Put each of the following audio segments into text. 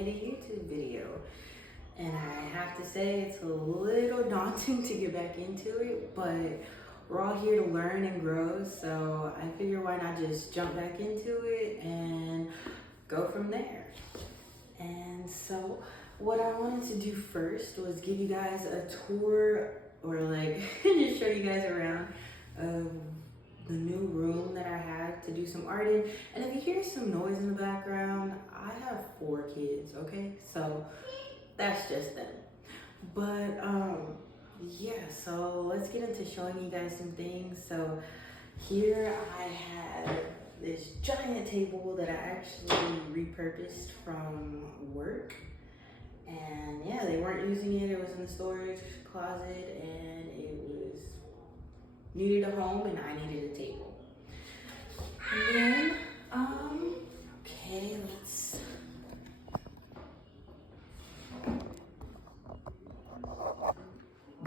made a YouTube video. And I have to say it's a little daunting to get back into it, but we're all here to learn and grow. So I figure why not just jump back into it and go from there. And so what I wanted to do first was give you guys a tour, or like just show you guys around the new room that I have to do some art in. And if you hear some noise in the background, I have 4 kids, okay? So that's just them. But yeah, so let's get into showing you guys some things. So here I have this giant table that I actually repurposed from work. And yeah, they weren't using it. It was in the storage closet and it was needed a home and I needed a table. And then, okay, let's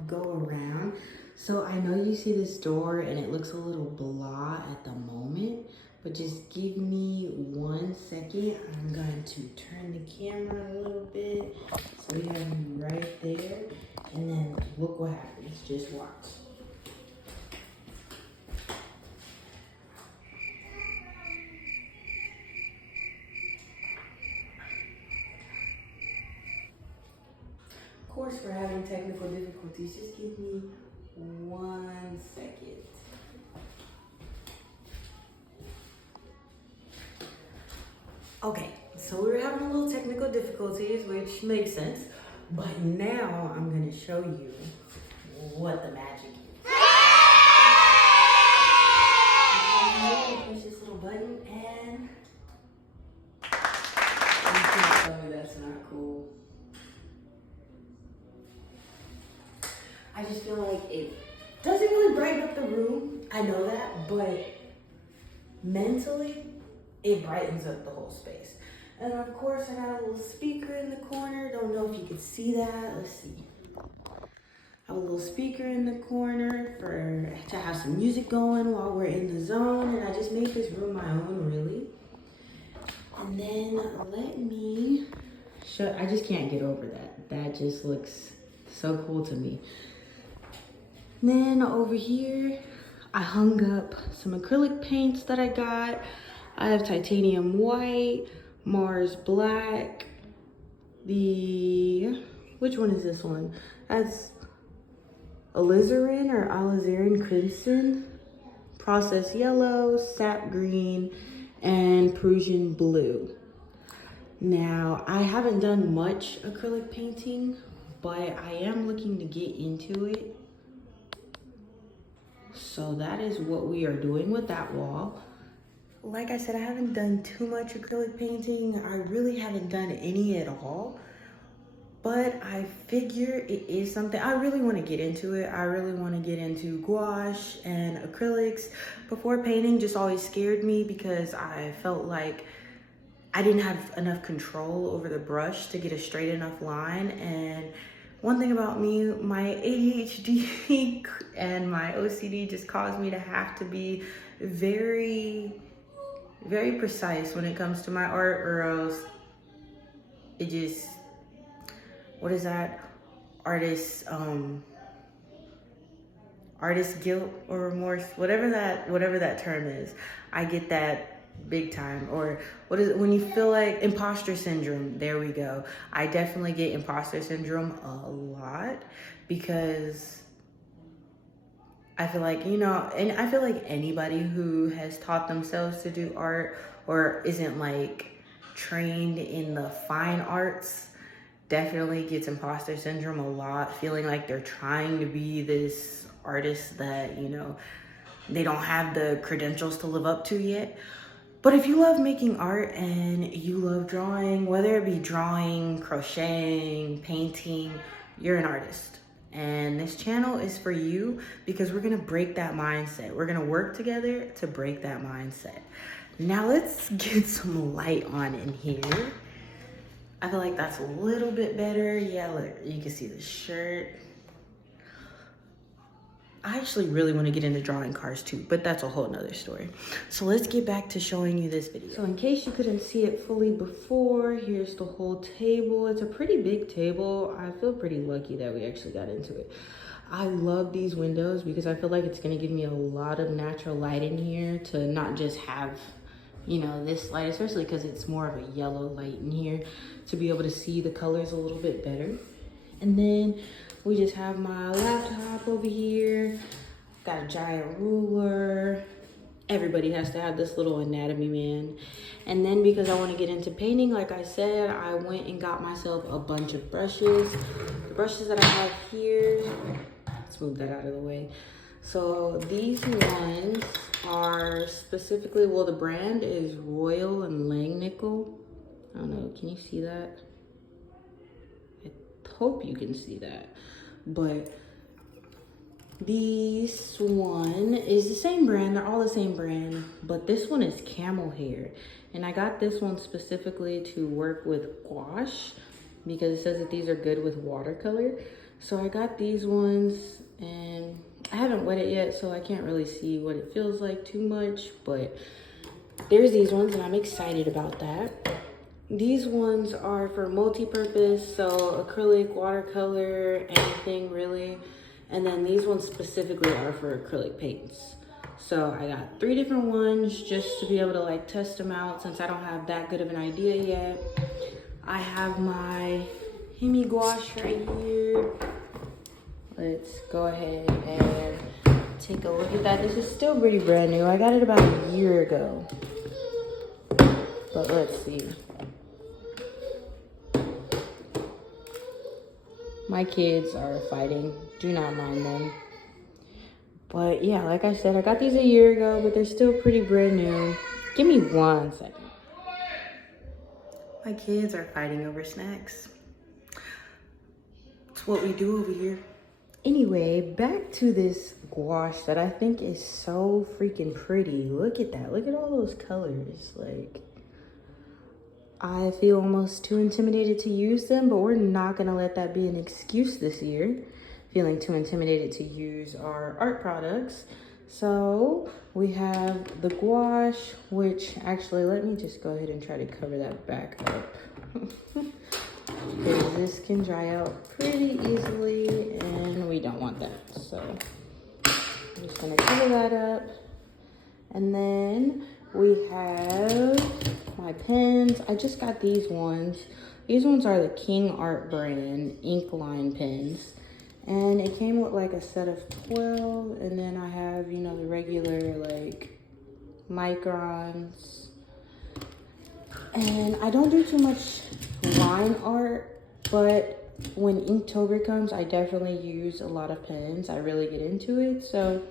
go around. So I know you see this door and it looks a little blah at the moment, but just give me 1 second. I'm going to turn the camera a little bit so we have you right there, and then look what happens. Just watch. Of course, we're having technical difficulties. Just give me 1 second. Okay, so we were having a little technical difficulties, which makes sense. But now I'm gonna show you what the magic is. I'm gonna push this little button and you can't tell me that's not cool. I just feel like it doesn't really brighten up the room. I know that, but mentally, it brightens up the whole space. And of course, I got a little speaker in the corner. Don't know if you can see that. Let's see. I have a little speaker in the corner to have some music going while we're in the zone. And I just made this room my own, really. And then let me show. I just can't get over that. That just looks so cool to me. Then over here, I hung up some acrylic paints that I got. I have titanium white, Mars black, which one is this one? That's alizarin or alizarin crimson, processed yellow, sap green, and Prussian blue. Now, I haven't done much acrylic painting, but I am looking to get into it. So that is what we are doing with that wall. Like I said, I haven't done too much acrylic painting. I really haven't done any at all. But I figure it is something I really want to get into it. I really want to get into gouache and acrylics. Before, painting just always scared me because I felt like I didn't have enough control over the brush to get a straight enough line. And one thing about me, my ADHD and my OCD just caused me to have to be very precise when it comes to my art, or else it just, what is that? Artist guilt or remorse, whatever that term is. I get that big time. Or what is it when you feel like imposter syndrome? There we go. I definitely get imposter syndrome a lot because I feel like, and I feel like anybody who has taught themselves to do art or isn't like trained in the fine arts definitely gets imposter syndrome a lot, feeling like they're trying to be this artist that, they don't have the credentials to live up to yet. But if you love making art and you love drawing, whether it be drawing, crocheting, painting, you're an artist. And this channel is for you because we're gonna break that mindset. We're gonna work together to break that mindset. Now let's get some light on in here. I feel like that's a little bit better. Yeah, look, you can see the shirt. I actually really want to get into drawing cars too, but that's a whole nother story. So let's get back to showing you this video. So in case you couldn't see it fully before, here's the whole table. It's a pretty big table. I feel pretty lucky that we actually got into it. I love these windows because I feel like it's gonna give me a lot of natural light in here to not just have, you know, this light, especially because it's more of a yellow light in here, to be able to see the colors a little bit better. And then we just have my laptop over here. Got a giant ruler. Everybody has to have this little anatomy man. And then because I want to get into painting, like I said, I went and got myself a bunch of brushes. The brushes that I have here, let's move that out of the way. So these ones are specifically, well, the brand is Royal and Langnickel. I don't know, can you see that? I hope you can see that. But this one is the same brand. They're all the same brand, but this one is camel hair. And I got this one specifically to work with gouache because it says that these are good with watercolor. So I got these ones and I haven't wet it yet, so I can't really see what it feels like too much, but there's these ones and I'm excited about that. These ones are for multi-purpose, so acrylic, watercolor, anything really. And then these ones specifically are for acrylic paints. So I got 3 different ones just to be able to like test them out since I don't have that good of an idea yet. I have my Hemi gouache right here. Let's go ahead and take a look at that. This is still pretty brand new. I got it about a year ago. But let's see. My kids are fighting. Do not mind them. But yeah, like I said, I got these a year ago, but they're still pretty brand new. Give me 1 second. My kids are fighting over snacks. It's what we do over here. Anyway, back to this gouache that I think is so freaking pretty. Look at that. Look at all those colors. Like, I feel almost too intimidated to use them, but we're not gonna let that be an excuse this year. Feeling too intimidated to use our art products. So we have the gouache, which actually, let me just go ahead and try to cover that back up. Because this can dry out pretty easily and we don't want that. So I'm just gonna cover that up. And then we have my pens. I just got these ones. These ones are the King Art brand ink line pens. And it came with like a set of 12. And then I have, you know, the regular like microns. And I don't do too much line art, but when Inktober comes, I definitely use a lot of pens. I really get into it. So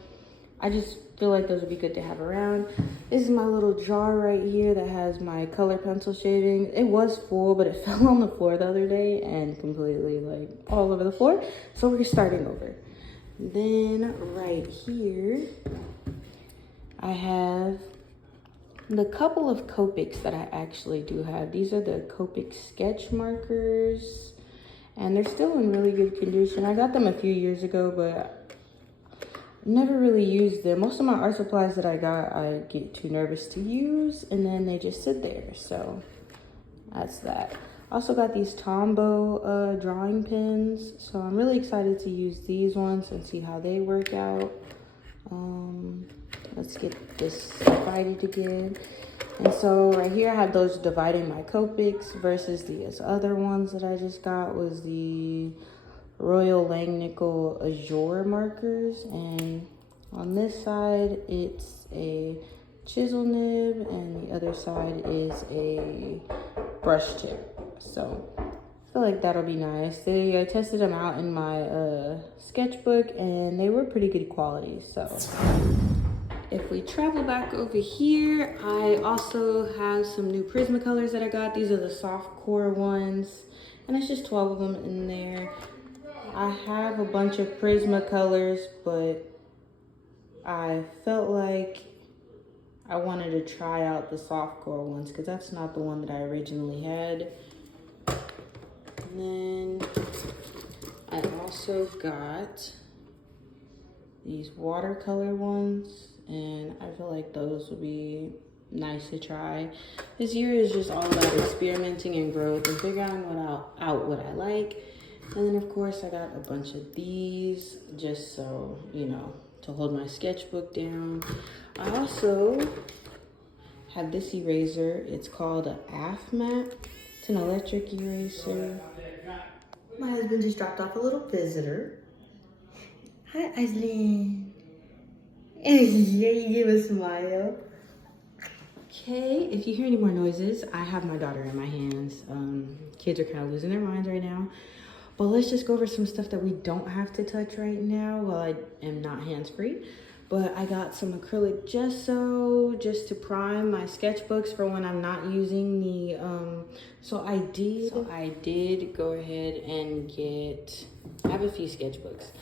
I just feel like those would be good to have around. This is my little jar right here that has my color pencil shavings. It was full, but it fell on the floor the other day and completely like all over the floor. So we're starting over. Then right here, I have the couple of Copics that I actually do have. These are the Copic sketch markers and they're still in really good condition. I got them a few years ago, but never really used them. Most of my art supplies that I got, I get too nervous to use and then they just sit there. So that's that. Also got these Tombow drawing pens. So I'm really excited to use these ones and see how they work out. Let's get this divided again. And so right here I have those dividing my Copics versus these other ones that I just got was the Royal Langnickel Azure markers, and on this side it's a chisel nib and the other side is a brush tip. So I feel like that'll be nice. I tested them out in my sketchbook and they were pretty good quality. So if we travel back over here, I also have some new Prismacolors that I got. These are the soft core ones and it's just 12 of them in there. I have a bunch of Prismacolors, but I felt like I wanted to try out the softcore ones because that's not the one that I originally had. And then I also got these watercolor ones, and I feel like those would be nice to try. This year is just all about experimenting and growth and figuring out what I like. And then of course I got a bunch of these just so, you know, to hold my sketchbook down. I also have this eraser. It's called an AFMAT. It's an electric eraser. My husband just dropped off a little visitor. Hi, Aislinn. Yeah, you give a smile. Okay, if you hear any more noises, I have my daughter in my hands. Kids are kind of losing their minds right now. But let's just go over some stuff that we don't have to touch right now while I am not hands-free. But I got some acrylic gesso just to prime my sketchbooks for when I'm not using the, so I did go ahead and I have a few sketchbooks.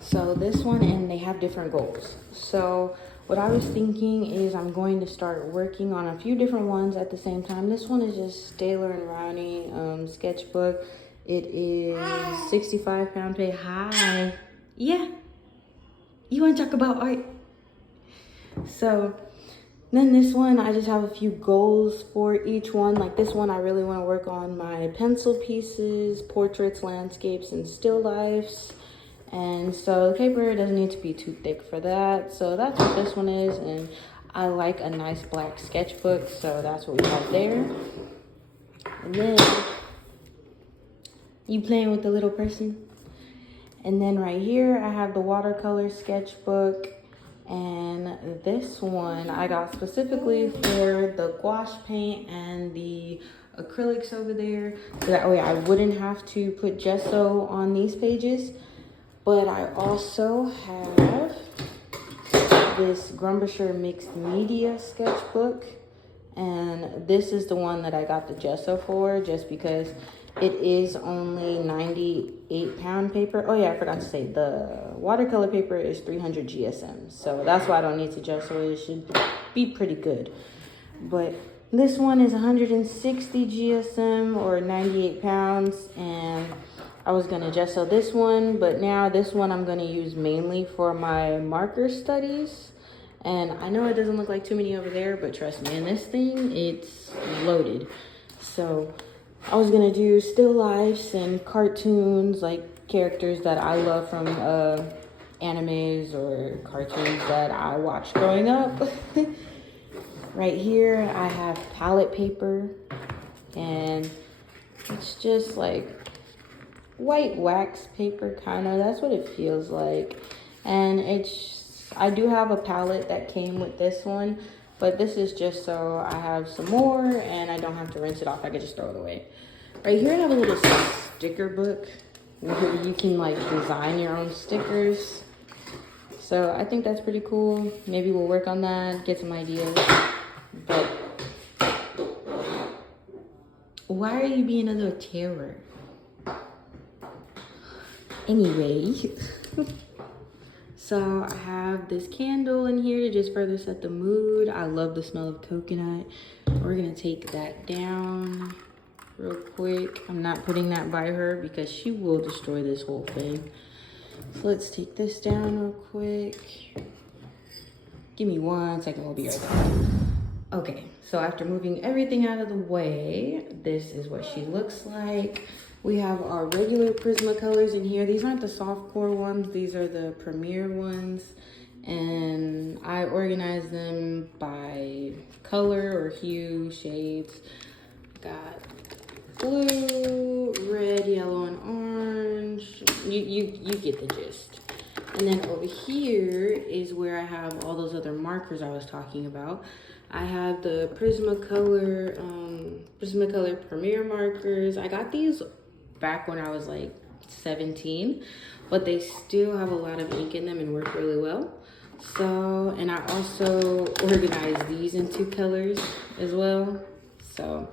So this one, and they have different goals. So what I was thinking is I'm going to start working on a few different ones at the same time. This one is just Staler and Rowney sketchbook. It is 65-pound pay. Hi. Yeah. You want to talk about art? So then this one, I just have a few goals for each one. Like this one, I really want to work on my pencil pieces, portraits, landscapes, and still lifes. And so the paper doesn't need to be too thick for that. So that's what this one is. And I like a nice black sketchbook, so that's what we have there. And then you playing with the little person. And then right here, I have the watercolor sketchbook. And this one I got specifically for the gouache paint and the acrylics over there. So that way I wouldn't have to put gesso on these pages. But I also have this Grumbisher Mixed Media sketchbook. And this is the one that I got the gesso for, just because it is only 98-pound paper. Oh yeah, I forgot to say, the watercolor paper is 300 GSM. So that's why I don't need to gesso it. It should be pretty good. But this one is 160 GSM or 98 pounds. And I was gonna gesso this one, but now this one I'm gonna use mainly for my marker studies. And I know it doesn't look like too many over there, but trust me, in this thing, it's loaded. So I was gonna do still lifes and cartoons, like characters that I love from animes or cartoons that I watched growing up. Right here, I have palette paper, and it's just like white wax paper, kind of. That's what it feels like. And I do have a palette that came with this one, but this is just so I have some more and I don't have to rinse it off. I can just throw it away. Right here I have a little sticker book where you can like design your own stickers. So I think that's pretty cool. Maybe we'll work on that, get some ideas. But why are you being a little terror? Anyway. So I have this candle in here to just further set the mood. I love the smell of coconut. We're gonna take that down real quick. I'm not putting that by her because she will destroy this whole thing. So let's take this down real quick. Give me 1 second, we'll be right back. Okay, so after moving everything out of the way, this is what she looks like. We have our regular Prismacolors in here. These aren't the soft core ones. These are the Premier ones. And I organize them by color or hue, shades. Got blue, red, yellow, and orange. You get the gist. And then over here is where I have all those other markers I was talking about. I have the Prismacolor Premier markers. I got these back when I was like 17, but they still have a lot of ink in them and work really well. So, and I also organized these in 2 colors as well. So,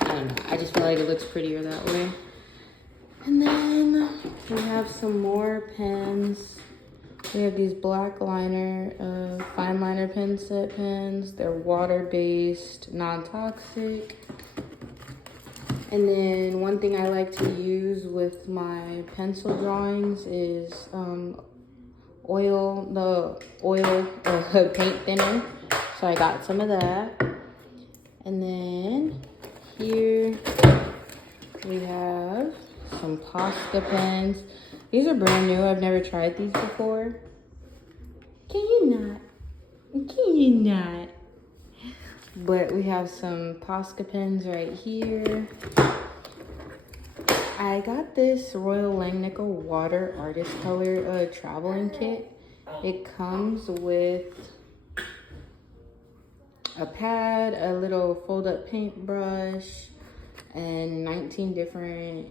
I don't know. I just feel like it looks prettier that way. And then we have some more pens. We have these black liner, fine liner pen set pens. They're water-based, non-toxic. And then one thing I like to use with my pencil drawings is oil paint thinner. So I got some of that. And then here we have some Posca pens. These are brand new. I've never tried these before. Can you not? Can you not? But we have some Posca pens right here. I got this Royal Langnickel Water Artist Color traveling kit. It comes with a pad, a little fold-up paintbrush, and 19 different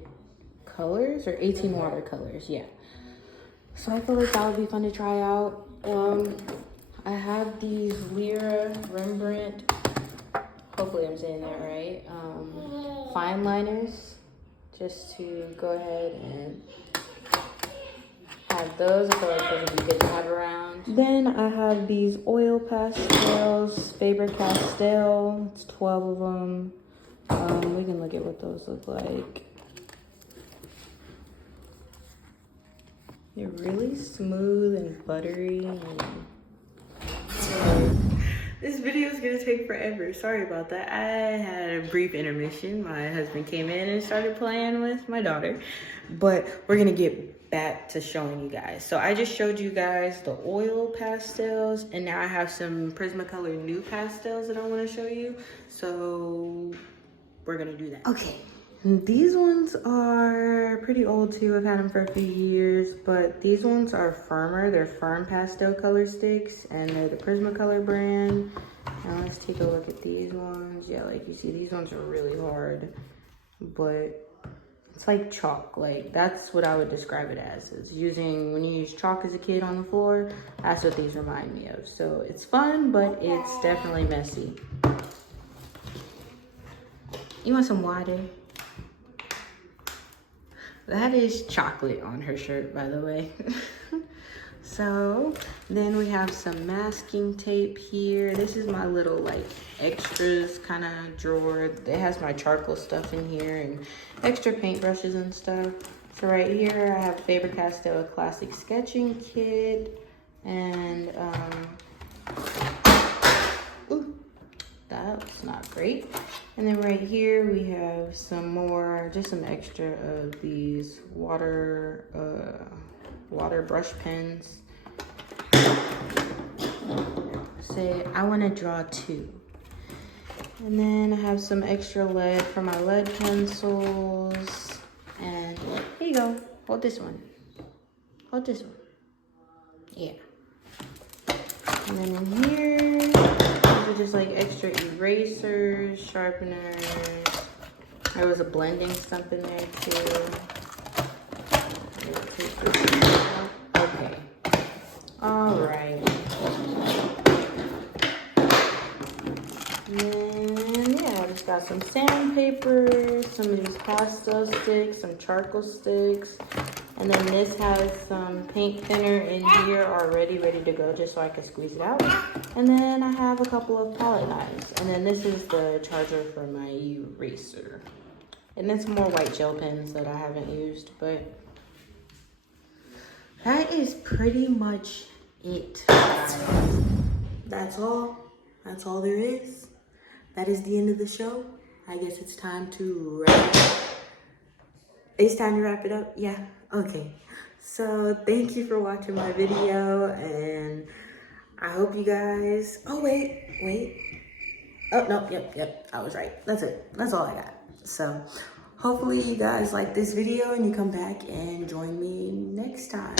colors, or 18 watercolors, yeah. So I feel like that would be fun to try out. I have these Lyra Rembrandt, hopefully I'm saying that right, fine liners, just to go ahead and have those. I feel like those would be good to have around. Then I have these oil pastels, Faber-Castell. It's 12 of them. We can look at what those look like. They're really smooth and buttery. This video is gonna take forever. Sorry about that. I had a brief intermission. My husband came in and started playing with my daughter, but we're gonna get back to showing you guys. So I just showed you guys the oil pastels, and now I have some Prismacolor new pastels that I want to show you. So we're gonna do that. Okay, these ones are pretty old too. I've had them for a few years, but these ones are firmer. They're firm pastel color sticks, and they're the Prismacolor brand. Now let's take a look at these ones. Yeah, like you see, these ones are really hard, but it's like chalk. Like, that's what I would describe it as. Is using, when you use chalk as a kid on the floor, that's what these remind me of. So it's fun, but it's definitely messy. You want some water? That is chocolate on her shirt, by the way. So then we have some masking tape here. This is my little like extras kind of drawer. It has my charcoal stuff in here and extra paintbrushes and stuff. So right here I have Faber-Castell Classic Sketching Kit, and ooh, that's not great. And then right here we have some more, just some extra of these water brush pens. Say I want to draw 2. And then I have some extra lead for my lead pencils. And here you go. Hold this one. Hold this one. Yeah. And then in here, these are just like extra erasers, sharpeners. There was a blending stump in there too. Okay. All right. And then, yeah, I just got some sandpaper, some of these pastel sticks, some charcoal sticks. And then this has some paint thinner in here already ready to go, just so I can squeeze it out. And then I have a couple of palette knives. And then this is the charger for my eraser. And then some more white gel pens that I haven't used, but that is pretty much it, guys. That's all. That's all there is. That is the end of the show. I guess it's time to wrap it up. It's time to wrap it up? Yeah, okay. So thank you for watching my video, and I hope you guys, oh wait. Oh, no, yep, I was right. That's it. That's all I got. So hopefully you guys like this video and you come back and join me next time.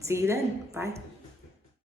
See you then. Bye.